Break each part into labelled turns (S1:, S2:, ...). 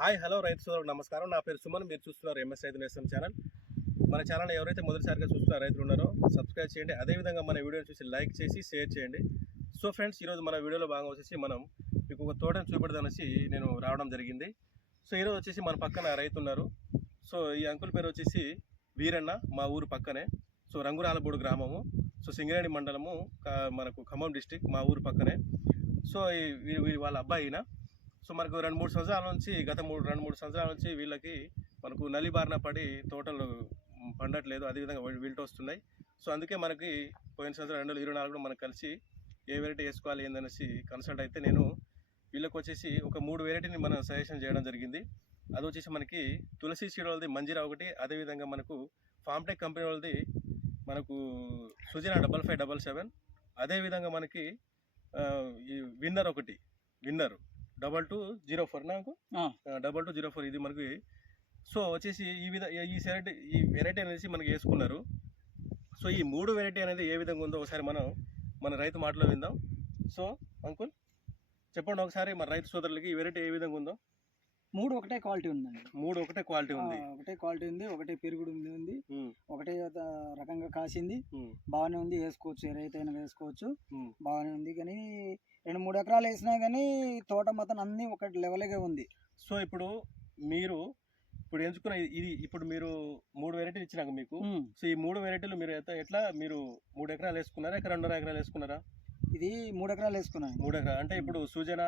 S1: Hi hello రైతు సోదరులు నమస్కారం. నా పేరు సుమన్ మీరు చూస్తున్నారు ఎంఎస్ రైతు నేస్తం ఛానల్. మన ఛానల్ ఎవరైతే మొదటిసారిగా చూస్తున్న రైతులు ఉన్నారో సబ్స్క్రైబ్ చేయండి. అదేవిధంగా మన వీడియోని చూసి లైక్ చేసి షేర్ చేయండి. సో ఫ్రెండ్స్ ఈరోజు మన వీడియోలో భాగం వచ్చేసి మనం మీకు ఒక తోటను చూపెడదానేసి నేను రావడం జరిగింది. సో ఈరోజు వచ్చేసి మన పక్కన రైతు ఉన్నారు. సో ఈ అంకుల్ పేరు వచ్చేసి వీరన్న మా ఊరు పక్కనే. సో రంగురాలబోడు గ్రామము. సో సింగరేణి మండలము కా- మనకు ఖమ్మం డిస్టిక్ మా ఊరు పక్కనే. సో ఈ- వాళ్ళ అబ్బాయి సో మనకు రెండు మూడు సంవత్సరాల నుంచి గత మూడు రెండు మూడు సంవత్సరాల నుంచి వీళ్ళకి మనకు నలిబారిన పడి తోటలు పండట్లేదు. అదేవిధంగా వీ- వస్తున్నాయి సో అందుకే మనకి పోయిన సంవత్సరం రెండు వేల ఇరవై నాలుగులో మనకు కలిసి ఏ వెరైటీ వేసుకోవాలి ఏందనేసి కన్సల్ట్ అయితే నేను వీళ్ళకి వచ్చేసి ఒక మూడు వెరైటీని మనం సజెషన్ చేయడం జరిగింది. అది వచ్చేసి మనకి తులసి సీడ్ వాళ్ళది మంజీరా ఒకటి అదేవిధంగా మనకు ఫామ్టెక్ కంపెనీ వాళ్ళది మనకు Sujana double five double seven అదేవిధంగా మనకి ఈ విన్నర్ ఒకటి winner. Double two zero four నాకు. డబల్ టూ జీరో ఫోర్ ఇది మనకి. సో వచ్చేసి ఈ విధ ఈ వెరైటీ ఈ వెరైటీ అనేది మనకి వేసుకున్నారు. సో ఈ మూడు వెరైటీ అనేది ఏ విధంగా ఉందో ఒకసారి మనం మన రైతు మాటలో విందాం. సో అంకుల్ చెప్పండి ఒకసారి మన రైతు సోదరులకి ఈ వెరైటీ ఏ విధంగా ఉందో.
S2: మూడు ఒకటే క్వాలిటీ ఉందండి.
S1: మూడు ఒకటే క్వాలిటీ ఉంది.
S2: ఒకటే క్వాలిటీ ఉంది ఒకటే పెరుగుడు ఉంది ఒకటే రకంగా కాసింది. బాగానే ఉంది వేసుకోవచ్చు ఏ వేసుకోవచ్చు. బాగానే ఉంది. కానీ రెండు మూడు ఎకరాలు వేసినా కానీ తోట మొత్తం అన్ని ఒకటి లెవెల్గా ఉంది.
S1: సో ఇప్పుడు మీరు ఇప్పుడు ఎంచుకున్న ఇది ఇప్పుడు మీరు మూడు వెరైటీలు ఇచ్చినాక మీకు. సో ఈ మూడు వెరైటీలు మీరు ఎట్లా ఎట్లా మీరు మూడు ఎకరాలు వేసుకున్నారా? ఎక్కడ రెండున్నర ఎకరాలు వేసుకున్నారా?
S2: ఇది మూడు ఎకరాలు వేసుకున్నాను.
S1: మూడు ఎకరాలు. అంటే ఇప్పుడు Sujana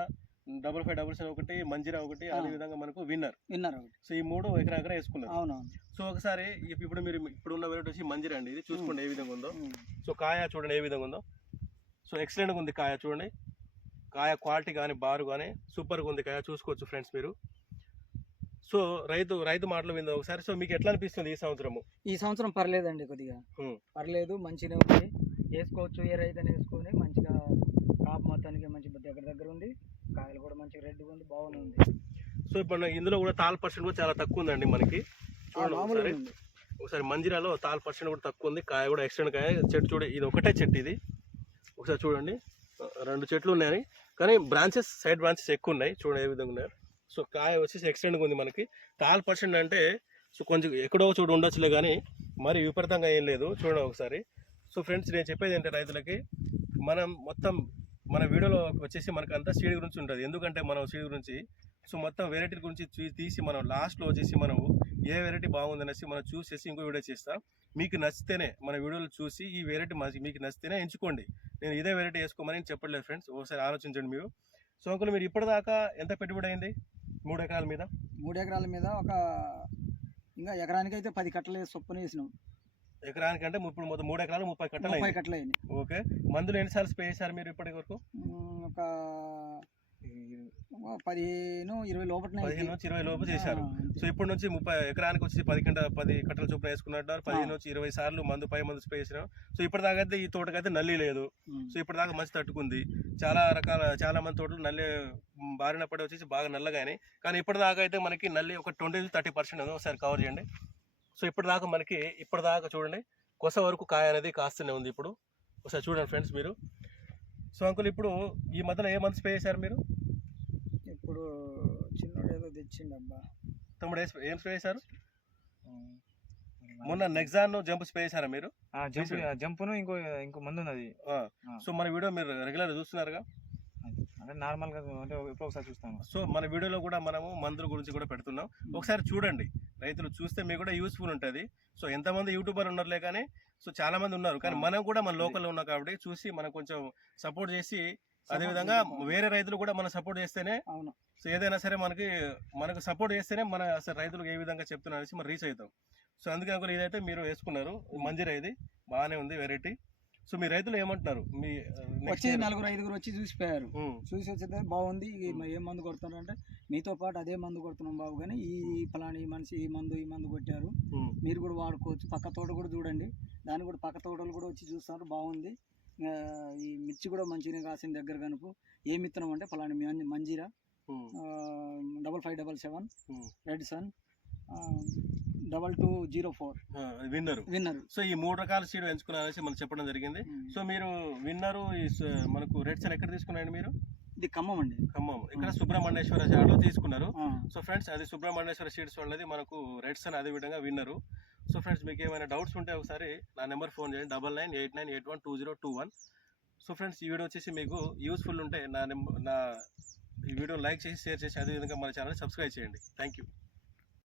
S1: double five double seven ఒకటి మంజీరా ఒకటి. అదే విధంగా మనకు విన్నర్.
S2: విన్నారు ఒకటి.
S1: సో ఈ మూడు ఎకరా ఎకరా వేసుకున్నారు.
S2: అవునవును.
S1: సో ఒకసారి ఇప్- ఇప్పుడు మీరు ఇప్పుడు ఉన్న వెరైటీ వచ్చి మంజీరా అండి ఇది. చూసుకోండి ఏ విధంగా ఉందో. సో కాయ చూడండి ఏ విధంగా ఉందో. సో ఎక్సలెంట్గా ఉంది కాయ చూడండి. కాయ క్వాలిటీ కానీ బారు కానీ సూపర్గా ఉంది కాయ. చూసుకోవచ్చు ఫ్రెండ్స్ మీరు. సో రైతు రైతు మాటలు విందాం ఒకసారి సో మీకు ఎట్లా అనిపిస్తుంది ఈ సంవత్సరము?
S2: ఈ సంవత్సరం పర్లేదండి కొద్దిగా. పర్లేదు మంచిగా ఉంది. వేసుకోవచ్చు ఏ రైతు అని వేసుకొని మంచిగా కాపు మొత్తానికి మంచి దగ్గర దగ్గర ఉంది. కాయలు కూడా మంచిగా రెడ్గా ఉంది బాగానే ఉంది
S1: సో ఇప్పుడు ఇందులో కూడా తాల్ పర్సెంట్ కూడా చాలా తక్కువ ఉందండి మనకి. చూడండి ఒకసారి. ఒకసారి మంజిరాలో తాల్ పర్సెంట్ కూడా తక్కువ ఉంది. కాయ కూడా ఎక్స్టెండ్ కాయ చెట్టు చూడ ఇది ఒకటే చెట్టు ఇది. ఒకసారి చూడండి. రెండు చెట్లు ఉన్నాయి. కానీ బ్రాంచెస్ సైడ్ బ్రాంచెస్ ఎక్కువ ఉన్నాయి. చూడండి ఏ విధంగా ఉన్నాయి. సో కాయ వచ్చేసి ఎక్స్టెండ్గా ఉంది మనకి. తాల్ పర్సెంట్ అంటే సో కొంచెం ఎక్కడో చోటు ఉండొచ్చులే కానీ మరి విపరీతంగా ఏం లేదు. చూడండి ఒకసారి. సో ఫ్రెండ్స్ నేను చెప్పేది ఏంటంటే రైతులకి? మనం మొత్తం మన వీడియోలో వచ్చేసి మనకు అంతా సీడ్ గురించి ఉంటుంది. ఎందుకంటే మనం సీడ్ గురించి సో మొత్తం వెరైటీ గురించి తీసి మనం లాస్ట్లో వచ్చేసి మనం ఏ వెరైటీ బాగుంది అనేసి మనం చూసేసి ఇంకో వీడియో చేస్తాం. మీకు నచ్చితేనే మన వీడియోలు చూసి ఈ వెరైటీ మీకు నచ్చితేనే ఎంచుకోండి. నేను ఇదే వెరైటీ వేసుకోమని చెప్పట్లేదు ఫ్రెండ్స్ ఒకసారి ఆలోచించండి మీరు. సో అంకుల్ మీరు ఇప్పటిదాకా ఎంత పెట్టుబడి అయింది? మూడు ఎకరాల మీద?
S2: మూడు ఎకరాల మీద ఒక ఇంకా ఎకరానికి అయితే పది కట్టలు చొప్పున వేసినాం.
S1: ఎకరానికి అంటే ఇప్పుడు మొత్తం మూడు ఎకరాలు ముప్పై కట్టలు
S2: ముప్పై కట్టలు
S1: ఓకే. మందులు ఎన్నిసార్లు స్ప్రే చేశారు మీరు ఇప్పటి వరకు?
S2: ఒక పదిహేను ఇరవై లోపల
S1: పదిహేను నుంచి ఇరవై లోపు చేశారు. సో ఇప్పటి నుంచి ముప్పై ఎకరానికి వచ్చి పది గంట పది కట్టల చొప్పున వేసుకున్నట్టు పదిహేను నుంచి ఇరవై సార్లు మందు పై మందు స్ప్రే చేసినాం సో ఇప్పటిదాకా అయితే ఈ తోటకైతే నల్లి లేదు. సో ఇప్పటిదాకా మంచి తట్టుకుంది. చాలా రకాల చాలా మంది తోటలు నల్లి మ్, బారిన పడి వచ్చేసి బాగా నల్లగానే కానీ ఇప్పటిదాకా అయితే మనకి నల్లి ఒక ట్వంటీ థర్టీ పర్సెంట్ ఒకసారి కవర్ చేయండి. సో ఇప్పటిదాకా మనకి ఇప్పటిదాకా చూడండి కొస వరకు కాయ అనేది కాస్తూనే ఉంది ఇప్పుడు. ఒకసారి చూడండి ఫ్రెండ్స్ మీరు. సో అంకుల్ ఇప్పుడు ఈ మధ్యలో ఏ మంత్ స్ప్రే చేశారు మీరు?
S2: ఇప్పుడు చిన్నోడు ఏదో తెచ్చిండు అబ్బా
S1: తమ్ముడు ఏ- ఏం స్ప్రే చేశారు? మొన్న నెక్సాన్ జంప్ స్ప్రే చేశారా మీరు?
S3: ఆ జంప్
S1: చేసాడు.
S3: జంపును ఇంకో ఇంకో మందు ఉన్నది.
S1: సో మన వీడియో మీరు రెగ్యులర్ చూస్తున్నారుగా?
S3: అది. అంటే నార్మల్గా అంటే ఒకసారి చూస్తాను.
S1: సో మన వీడియోలో కూడా మనము మందుల గురించి కూడా పెడుతున్నాం. ఒకసారి చూడండి. రైతులు చూస్తే మీకు కూడా యూస్ఫుల్ ఉంటుంది. సో ఎంతమంది యూట్యూబర్ ఉన్నారులే కానీ సో చాలా మంది ఉన్నారు. కానీ. మనం కూడా మన లోకల్లో ఉన్నాం కాబట్టి చూసి మనం కొంచెం సపోర్ట్ చేసి అదే విధంగా వేరే రైతులు కూడా మనం సపోర్ట్ చేస్తేనే
S2: అవును.
S1: సో ఏదైనా సరే మనకి మనకు సపోర్ట్ చేస్తేనే మన అసలు రైతులకు ఏ విధంగా చెప్తున్నారు అనేసి మనం రీచ్ అవుతాం. సో అందుకే అంకుల్ ఇదైతే మీరు వేసుకున్నారు. మంజీరా ఇది. బాగానే ఉంది వెరైటీ సో మీ రైతులు ఏమంటున్నారు? మీ
S2: వచ్చి నలుగురు ఐదుగురు వచ్చి చూసిపోయారు. చూసి వచ్చితే బాగుంది ఏం మందు కొడుతున్నారు అంటే మీతో పాటు అదే మందు కొడుతున్నాం బాబు కానీ ఈ ఫలానా ఈ మనిషి ఈ మందు ఈ మందు కొట్టారు. మీరు కూడా వాడుకోవచ్చు పక్క తోట కూడా చూడండి. దాన్ని కూడా పక్క తోటలు కూడా వచ్చి చూస్తారు బాగుంది. ఈ మిర్చి కూడా మంచిగా కాసిన దగ్గర కనుపు ఏమి ఇత్తనం అంటే ఫలానా మంజ- Manjeera. Double five double seven. Red sun. Double two zero four.
S1: Winner.
S2: Winner.
S1: So ఈ మూడు రకాల సీడ్ ఎంచుకున్నారనేసి మనం చెప్పడం జరిగింది. సో మీరు విన్నరు మనకు రెడ్ సన్ ఎక్కడ తీసుకున్నారండి మీరు?
S2: ఇది ఖమ్మం అండి.
S1: ఖమ్మం. ఇక్కడ. సుబ్రహ్మణ్యేశ్వర షాడ్లో తీసుకున్నారు. సో ఫ్రెండ్స్ అది సుబ్రహ్మణ్యేశ్వర సీడ్స్ వాళ్ళది మనకు రెడ్స్ అని అదే విధంగా విన్నరు. సో ఫ్రెండ్స్ మీకు ఏమైనా డౌట్స్ ఉంటే ఒకసారి నా నెంబర్ ఫోన్ చేయండి. Double nine eight nine eight one two zero two one. So friends ఈ వీడియో వచ్చేసి మీకు యూస్ఫుల్ ఉంటే నా నెంబర్ నా ఈ వీడియో లైక్ చేసి షేర్ చేసి అదేవిధంగా మన ఛానల్ సబ్స్క్రైబ్ చేయండి. Thank you.